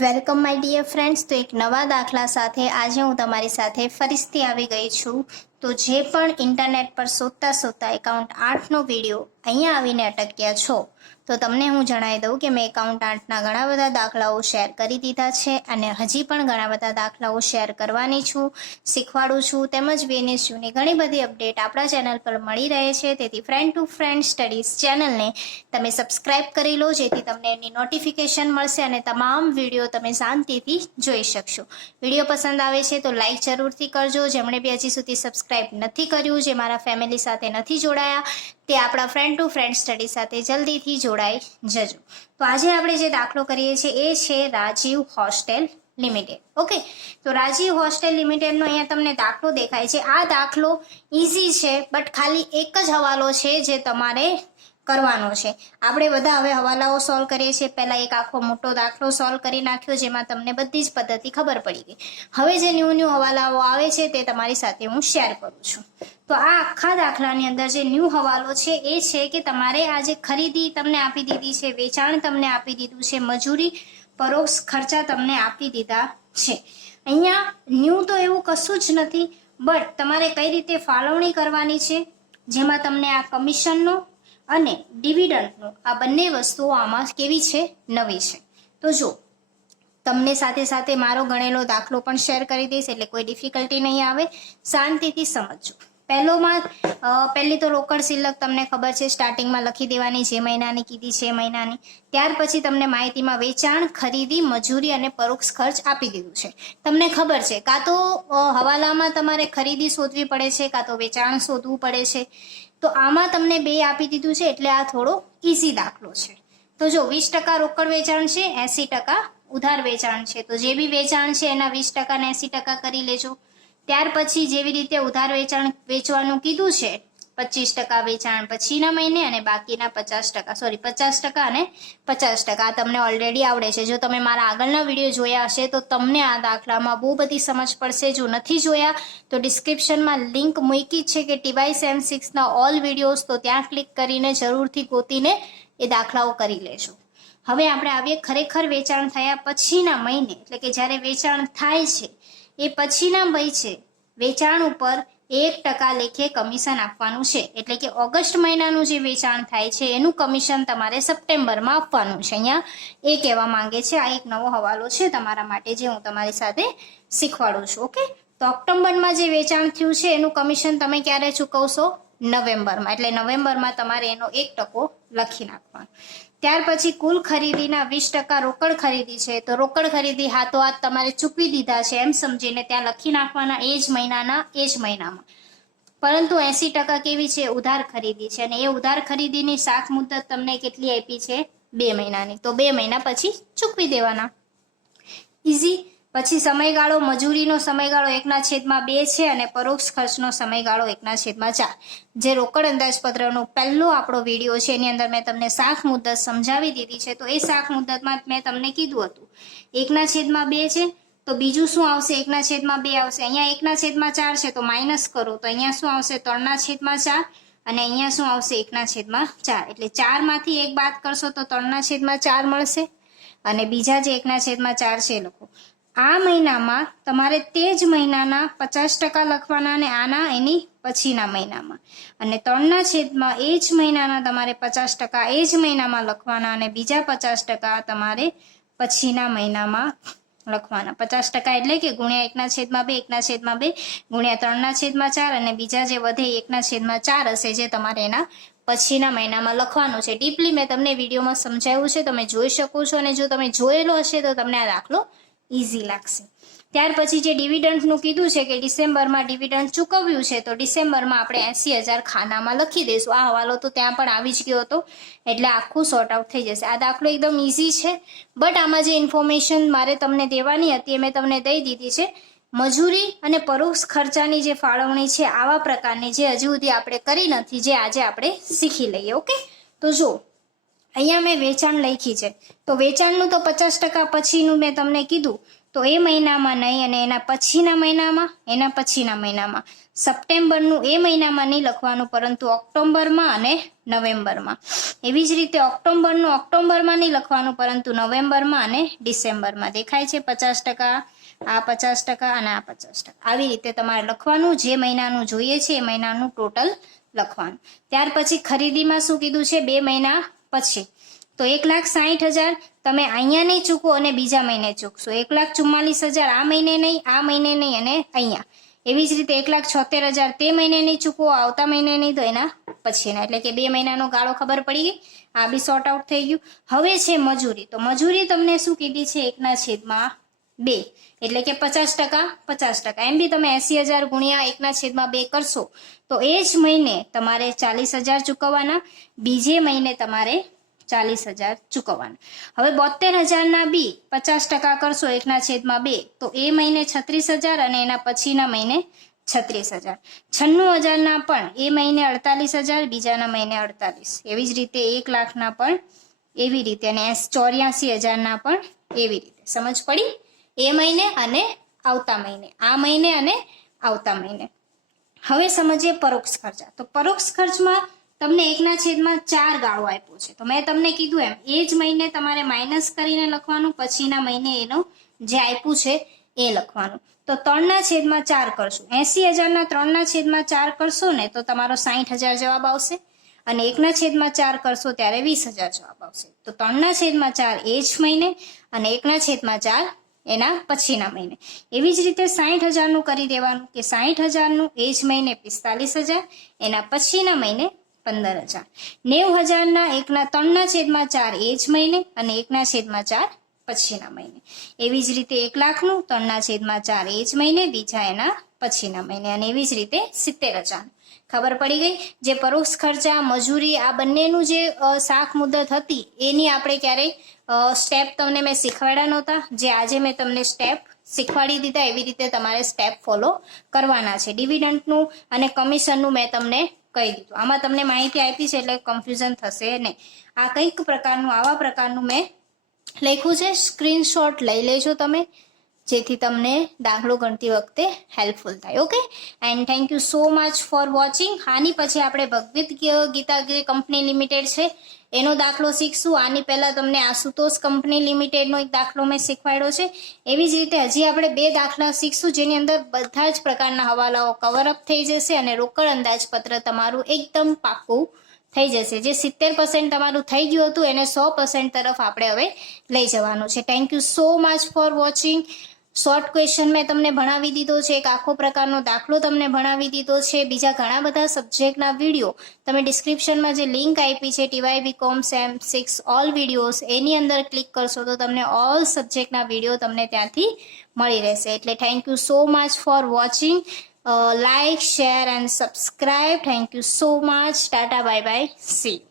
Welcome my dear friends. તો એક નવા દાખલા સાથે આજે હું તમારી સાથે ફરીથી આવી ગઈ છું. તો જે પણ ઇન્ટરનેટ પર શોધતા એકાઉન્ટ 8નો વિડીયો અહીંયા આવીને અટક્યા છો, તો તમને હું જણાવી દઉં કે મેં એકાઉન્ટ 8ના ઘણા બધા દાખલાઓ શેર કરી દીધા છે અને હજી પણ ઘણા બધા દાખલાઓ શેર કરવાની છું, શીખવાડું છું. તેમજ BNSUની ઘણી બધી અપડેટ આપણા ચેનલ પર મળી રહે છે. તેથી ફ્રેન્ડ ટુ ફ્રેન્ડ સ્ટડીઝ ચેનલને તમે સબસ્ક્રાઇબ કરી લો, જેથી તમને એની નોટિફિકેશન મળશે અને તમામ વિડીયો તમે શાંતિથી જોઈ શકશો. વિડીયો પસંદ આવે છે તો લાઇક જરૂરથી કરજો. જેમણે બી હજી સુધી સબસ્ક્રાઇબ નથી કર્યું, જે મારા ફેમિલી સાથે નથી જોડાયા, તે આપણા ફ્રેન્ડ ટુ ફ્રેન્ડ સ્ટડી સાથે જલ્દીથી જોડાઈ જજો. તો આજે આપણે જે દાખલો કરીએ છીએ એ છે રાજીવ હોસ્ટેલ લિમિટેડ. ઓકે, તો રાજીવ હોસ્ટેલ લિમિટેડનો અહીંયા તમને દાખલો દેખાય છે. આ દાખલો ઇઝી છે, બટ ખાલી એક જ હવાલો છે જે તમારે કરવાનો છે. આપણે બધા હવે હવાલાઓ સોલ્વ કરીએ છીએ. પહેલા એક આખો મોટો દાખલો સોલ્વ કરી નાખ્યો, જેમાં તમને બધી જ પદ્ધતિ ખબર પડી ગઈ. હવે જે ન્યૂ હવાલાઓ આવે છે તે તમારી સાથે હું શેર કરું છું. તો આ આખા દાખલાની અંદર જે ન્યૂ હવાલો છે એ છે કે તમારે આ જે ખરીદી તમને આપી દીધી છે, વેચાણ તમને આપી દીધું છે, મજૂરી પરોક્ષ ખર્ચા તમને આપી દીધા છે. અહીંયા ન્યૂ તો એવું કશું જ નથી, બટ તમારે કઈ રીતે ફાળવણી કરવાની છે, જેમાં તમને આ કમિશનનો અને ડિવિડન્ડનો આ બંને વસ્તુઓ આમાં કેવી છે, નવી છે. તો જો તમને સાથે સાથે મારો ગણેલો દાખલો પણ શેર કરી દઈશ, એટલે કોઈ ડિફિકલ્ટી નહીં આવે. શાંતિથી સમજજો. પહેલી તો રોકડ શિલ્લક તમને ખબર છે, સ્ટાર્ટિંગમાં લખી દેવાની, જે મહિનાની કીધી છે એ મહિનાની. ત્યાર પછી તમને માહિતીમાં વેચાણ, ખરીદી, મજૂરી અને પરોક્ષ ખર્ચ આપી દીધું છે. તમને ખબર છે, કાં તો હવાલામાં તમારે ખરીદી શોધવી પડે છે, કાં તો વેચાણ શોધવું પડે છે. તો આમાં તમને બે આપી દીધું છે, એટલે આ થોડો ઇઝી દાખલો છે. તો જો 20% રોકડ વેચાણ છે, 80% ઉધાર વેચાણ છે. તો જે બી વેચાણ છે એના 20% ને 80% કરી લેજો. ત્યાર પછી જેવી રીતે ઉધાર વેચાણ વેચવાનું કીધું છે, 25% વેચાણ પછીના મહિને અને બાકીના 50% અને 50%. આ તમને ઓલરેડી આવડે છે. જો તમે મારા આગળના વિડીયો જોયા હશે તો તમને આ દાખલામાં બહુ બધી સમજ પડશે. જો નથી જોયા તો ડિસ્ક્રિપ્શનમાં લિંક મૂકી છે કે TYSM6ના ઓલ વિડીયોઝ, તો ત્યાં ક્લિક કરીને જરૂરથી ગોતીને એ દાખલાઓ કરી લેજો. હવે આપણે આવીએ ખરેખર વેચાણ થયા પછીના મહિને, એટલે કે જ્યારે વેચાણ થાય છે એ પછીના ભાઈ છે, વેચાણ ઉપર 1% લેખે કમિશન આપવાનું છે. એટલે કે ઓગસ્ટ મહિનાનું જે વેચાણ થાય છે એનું કમિશન તમારે સપ્ટેમ્બરમાં આપવાનું છે. અહીંયા એ કહેવા માંગે છે. આ એક નવો હવાલો છે તમારા માટે, જે હું તમારી સાથે શીખવાડું છું. ઓકે, તો ઓક્ટોબરમાં જે વેચાણ થયું છે એનું કમિશન તમે ક્યારે ચૂકવશો? નવેમ્બરમાં. એટલે નવેમ્બરમાં તમારે એનો 1% લખી નાખવાનો. ત્યાર પછી કુલ ખરીદીના 20% રોકડ ખરીદી છે, તો રોકડ ખરીદી હાથોહાથ તમારે ચૂકવી દીધા છે એમ સમજીને ત્યાં લખી નાખવાના, એ જ મહિનામાં. પરંતુ 80% કેવી છે? ઉધાર ખરીદી છે. અને એ ઉધાર ખરીદીની શાખ મુદત તમને કેટલી આપી છે? 2 મહિનાની. તો 2 મહિના પછી ચૂકવી દેવાના. ઇઝી. પછી સમયગાળો, મજૂરીનો સમયગાળો 1/2 છે અને પરોક્ષ ખર્ચનો સમયગાળો 1/4. જે રોકડ અંદાજપત્રનો પહેલો આપણો વિડીયો છે એની અંદર મેં તમને શાખ મુદત સમજાવી દીધી છે. તો એ શાખ મુદતમાં મેં તમને કીધું હતું 1/2 છે, તો બીજું શું આવશે? 1/2 આવશે. અહીંયા 1/4 છે, તો માઇનસ કરો તો અહીંયા શું આવશે? 3/4. અને અહીંયા શું આવશે? 1/4. એટલે 4 માંથી 1 બાદ કરશો તો 3/4 મળશે. અને બીજા જે 1/4 છે એ લખો. આ મહિનામાં તમારે તે જ મહિનાના 50% લખવાના, અને આના એની પછીના મહિનામાં. અને 3/4 એ જ મહિનાના તમારે 50% એ જ મહિનામાં લખવાના, અને બીજા 50% તમારે પછીના મહિનામાં લખવાના. 50% એટલે કે ગુણ્યા 1/2, 1/2 ગુણ્યા 3/4, અને બીજા જે વધે 1/4 હશે, જે તમારે એના પછીના મહિનામાં લખવાનું છે. ડીપલી મેં તમને વિડીયોમાં સમજાવ્યું છે, તમે જોઈ શકો છો. અને જો તમે જોયેલો હશે તો તમને આ દાખલો ઇઝી લાગશે. ત્યાર પછી જે ડિવિડન્ડનું કીધું છે કે ડિસેમ્બરમાં ડિવિડન્ડ ચૂકવ્યું છે, તો ડિસેમ્બરમાં આપણે 80,000 ખાનામાં લખી દઈશું. આ હવાલો તો ત્યાં પણ આવી જ ગયો હતો, એટલે આખું સોર્ટ આઉટ થઈ જશે. આ દાખલો એકદમ ઇઝી છે, બટ આમાં જે ઇન્ફોર્મેશન મારે તમને દેવાની હતી એ મેં તમને દઈ દીધી છે. મજૂરી અને પરોક્ષ ખર્ચાની જે ફાળવણી છે આવા પ્રકારની, જે હજુ સુધી આપણે કરી નથી, જે આજે આપણે શીખી લઈએ. ઓકે, તો જો અહીંયા મેં વેચાણ લખી છે, તો વેચાણનું તો 50% પછીનું મેં તમને કીધું, તો તો એ મહિનામાં નહીં અને એના પછીના મહિનામાં સપ્ટેમ્બરનું એ મહિનામાં નહીં લખવાનું, પરંતુ ઓક્ટોબરમાં અને નવેમ્બરમાં. એવી જ રીતે ઓક્ટોબરનું ઓક્ટોબરમાં નહીં લખવાનું, પરંતુ નવેમ્બરમાં અને ડિસેમ્બરમાં. દેખાય છે 50%, આ 50% અને આ 50%. આવી રીતે તમારે લખવાનું, જે મહિનાનું જોઈએ છે એ મહિનાનું ટોટલ લખવાનું. ત્યાર પછી ખરીદીમાં શું કીધું છે, 2 મહિના પછી. તો 1,60,000 તમે અહીંયા નહીં ચૂકો અને બીજા મહિને ચૂકશો. 1,44,000 આ મહિને નહીં અને અહીંયા. એવી જ રીતે 1,76,000 તે મહિને નહીં ચૂકવો, આવતા મહિને નહીં, તો એના પછીના. એટલે કે 2 મહિનાનો ગાળો ખબર પડી ગઈ. આ બી સોર્ટ આઉટ થઈ ગયું. હવે છે મજૂરી. તો મજૂરી તમને શું કીધી છે, 1/2, એટલે કે 50%. એમ બી તમે 80,000 ગુણ્યા 1/2 કરશો તો એ જ મહિને તમારે 40,000 ચૂકવવાના, બીજે મહિને તમારે 40,000 ચૂકવવાના. હવે 72,000 બી 50% કરશો 1/2 તો એ મહિને 36,000 અને એના પછીના મહિને 36,000. 96,000 પણ એ મહિને 48,000, બીજાના મહિને 48. એવી જ રીતે 1,00,000 પણ એવી રીતે, અને 84,000 પણ એવી રીતે. સમજ પડી? એ મહિને અને આવતા મહિને, આ મહિને અને આવતા મહિને. હવે સમજીએ પરોક્ષ ખર્ચા. તો પરોક્ષ ખર્ચમાં તમને 1/4 ગાળો આપ્યો છે. તો મેં તમને કીધું એમ એ જ મહિને તમારે માઇનસ કરીને લખવાનું, પછીના મહિને એનું જે આપ્યું છે એ લખવાનું. તો 3/4 કરશું. 80,000 3/4 કરશો ને તો તમારો 60,000 જવાબ આવશે, અને 1/4 કરશો ત્યારે 20,000 જવાબ આવશે. તો 3/4 એ જ મહિને અને 1/4 એના પછીના મહિને. એવી જ રીતે 60,000 કરી દેવાનું કે 60,000 એ જ મહિને 45,000, એના પછીના મહિને 15,000. 90,000 3/4 એ જ મહિને અને 1/4 પછીના મહિને. એવી જ રીતે 1,00,000 3/4 એ જ મહિને, બીજા એના પછીના મહિને. અને એવી જ રીતે 70,000. ખબર પડી ગઈ? જે પરોક્ષ ખર્ચા, મજૂરી, આ બંનેનું જે શાખ મુદત હતી એની આપણે ક્યારેય સ્ટેપ તમને મેં શીખવાડ્યા નહોતા. જે આજે મેં તમને સ્ટેપ શીખવાડી દીધા, એવી રીતે તમારે સ્ટેપ ફોલો કરવાના છે. ડિવિડન્ડનું અને કમિશનનું મેં તમને કહી દીધું. આમાં તમને માહિતી આપી છે એટલે કન્ફ્યુઝન થશે નહીં. આ કંઈક પ્રકારનું, આવા પ્રકારનું મેં લખ્યું છે. સ્ક્રીનશોટ લઈ લેજો તમે, જેથી તમને દાખલો ગણતી વખતે હેલ્પફુલ થાય. Okay, and thank you so much for watching. આની પછી આપણે ભગવદ્ ગીતા કંપની લિમિટેડ છે એનો દાખલો શીખશું. આની પહેલા તમને આશુતોષ કંપની લિમિટેડનો એક દાખલો મેં શીખવાડ્યો છે. એવી જ રીતે હજી આપણે 2 દાખલા શીખશું, જેની અંદર બધા જ પ્રકારના હવાલાઓ કવરઅપ થઈ જશે અને રોકડ અંદાજપત્ર તમારું એકદમ પાક્કું થઈ જશે. જે 70% તમારું થઈ ગયું હતું એને 100% તરફ આપણે હવે લઈ જવાનું છે. Thank you so much for watching. Short question મેં તમને ભણાવી દીધો છે, એક આખો પ્રકારનો દાખલો તમને ભણાવી દીધો છે. બીજા ઘણા બધા સબ્જેક્ટના વિડીયો તમે ડિસ્ક્રિપ્શનમાં જે લિંક આપી છે TYBCom Sem 6 ઓલ વિડીયોઝ, એની અંદર ક્લિક કરશો તો તમને ઓલ સબ્જેક્ટના વિડીયો તમને ત્યાંથી મળી રહેશે. એટલે thank you so much for watching. Like, share and subscribe. Thank you so much. Tata, bye bye, C you.